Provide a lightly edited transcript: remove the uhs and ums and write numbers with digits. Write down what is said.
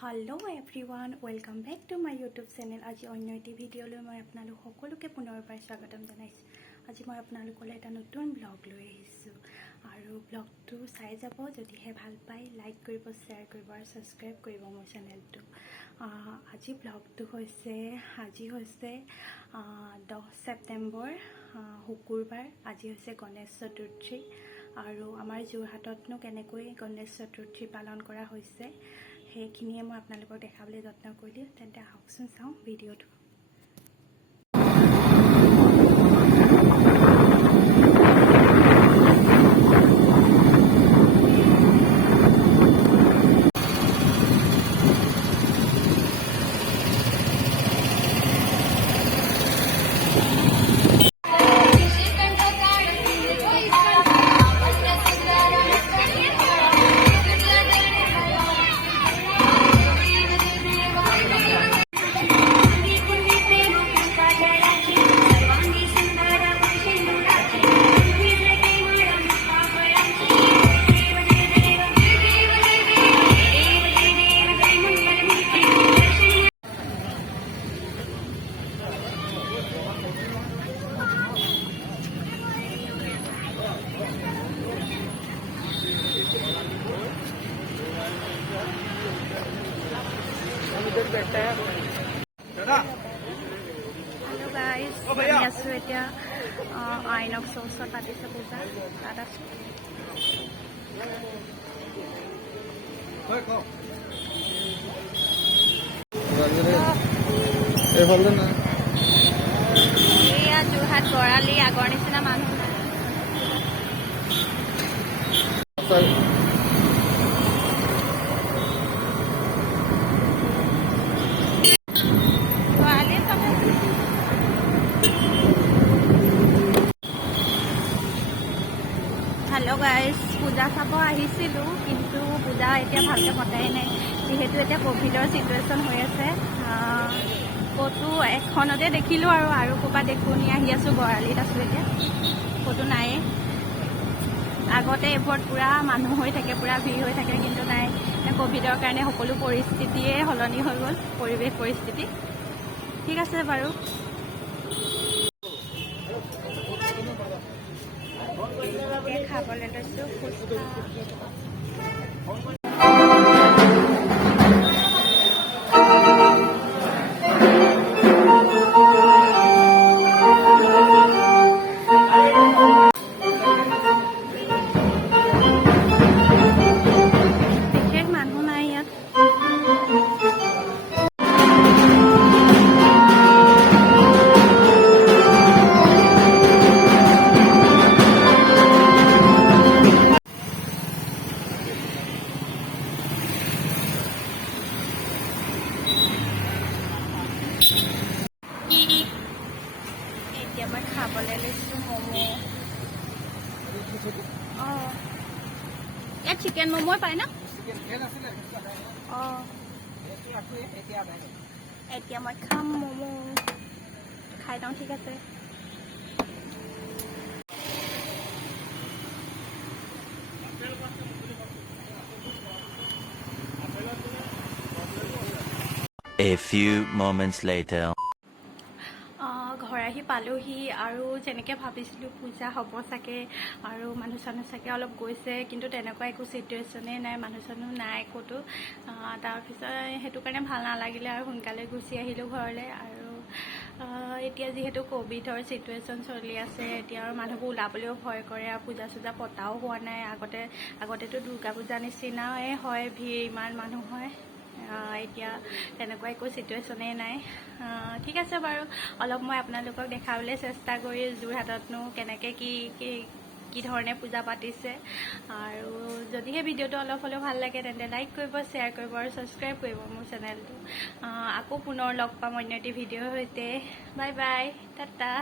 Hello everyone, welcome back to my YouTube channel. আজি অন্য এটি ভিডিঅ'লৈ মই আপোনালোক সকলোকে পুনৰবাৰ স্বাগতম জনাইছোঁ। আজি মই আপোনালোকলৈ এটা নতুন ব্লগ লৈ আহিছোঁ আৰু ব্লগটো চাই যাব। যদিহে ভাল পায় লাইক কৰিব, শ্বেয়াৰ কৰিব আৰু ছাবস্ক্ৰাইব কৰিব মোৰ চেনেলটো। আজি ব্লগটো হৈছে 10 ছেপ্টেম্বৰ শুকুৰবাৰ। আজি হৈছে গণেশ চতুৰ্থী আৰু আমাৰ যোৰহাটতনো কেনেকৈ গণেশ চতুৰ্থী পালন কৰা হৈছে সেইখিনিয়ে মই আপোনালোকক দেখাবলৈ যত্ন কৰিলোঁ। তেন্তে আহকচোন চাওঁ ভিডিঅ'টো। Hello guys, আমি আছোঁ এতিয়া আইনক চৌচত পাতিছে পূজা, তাত আছোঁ। এয়া যোৰহাট গড়ালি, আগৰ নিচিনা মানুহ নাই। হেল্ল' গাইজ, পূজা চাব আহিছিলোঁ কিন্তু পূজা এতিয়া ভালকৈ পতাই নাই, যিহেতু এতিয়া ক'ভিডৰ চিটুৱেশ্যন হৈ আছে। ক'তো এখনতে দেখিলোঁ আৰু ক'ৰবাত দেখুনি আহি আছোঁ, গড়ালিত আছোঁ এতিয়া, ক'তো নায়েই। আগতে এইবোৰত পূৰা মানুহ হৈ থাকে, পূৰা ভিৰ হৈ থাকে, কিন্তু নাই, ক'ভিডৰ কাৰণে সকলো পৰিস্থিতিয়ে সলনি হৈ গ'ল, পৰিৱেশ পৰিস্থিতি। ঠিক আছে বাৰু। খাবলৈ লৈছোঁ ফুচকা। বিশেষ মানুহ নাই ইয়াত। এতিয়া মই খাবলৈ লৈছোঁ ম'ম'। অঁ, ইয়াত চিকেন ম'ম' পায় ন? অঁ, এতিয়া মই খাম ম'ম', খাই লওঁ। ঠিক আছে। A few moments later. ঘৰ আহি পালোহি আৰু যেনেকৈ ভাবিছিলোঁ পূজা হ'ব চাগে আৰু মানুহ চানুহ চাগে অলপ গৈছে, কিন্তু তেনেকুৱা একো চিটুৱেশ্যনেই নাই, মানুহ চানুহ নাই ক'তো। তাৰপিছত সেইটো কাৰণে ভাল নালাগিলে আৰু সোনকালে গুচি আহিলোঁ ঘৰলৈ। আৰু এতিয়া যিহেতু ক'ভিডৰ চিটুৱেশ্যন চলি আছে, এতিয়া আৰু মানুহবোৰ ওলাবলৈও ভয় কৰে আৰু পূজা চূজা পতাও হোৱা নাই। আগতেতো দুৰ্গা পূজাৰ নিচিনাই হয়, ভিৰ ইমান মানুহ হয়। এতিয়া তেনেকুৱা একো চিটুৱেশ্যনেই নাই। ঠিক আছে বাৰু, অলপ মই আপোনালোকক দেখাবলৈ চেষ্টা কৰি যোৰহাটতনো কেনেকৈ কি ধৰণে পূজা পাতিছে। আৰু যদিহে ভিডিঅ'টো অলপ হ'লেও ভাল লাগে তেন্তে লাইক কৰিব, শ্বেয়াৰ কৰিব আৰু ছাবস্ক্ৰাইব কৰিব মোৰ চেনেলটো। আকৌ পুনৰ লগ পাম অন্য এটি ভিডিঅ'ৰ সৈতে। Bye bye, Tata.